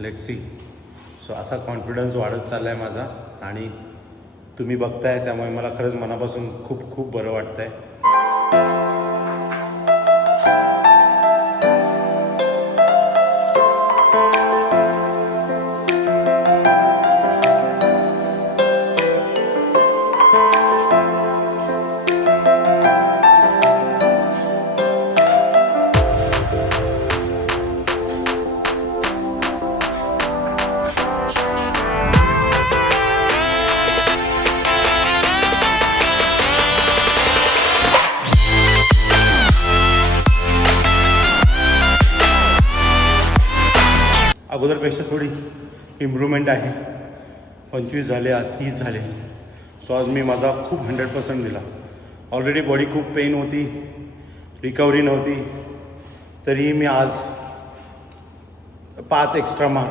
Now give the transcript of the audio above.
Let's see. So असा confidence वाढत चालला आहे माझा आणि तुम्ही बघताय त्यामुळे मला खरंच मनापासून खूप खूप बरं वाटतं आहे. अगोदरपेक्षा थोडी इम्प्रूव्हमेंट आहे. 25 झाले, आज 30 झाले. सो आज मी माझा खूप 100% दिला. ऑलरेडी बॉडी खूप पेन होती, रिकव्हरी नव्हती, तरीही मी आज 5 एक्स्ट्रा मारले.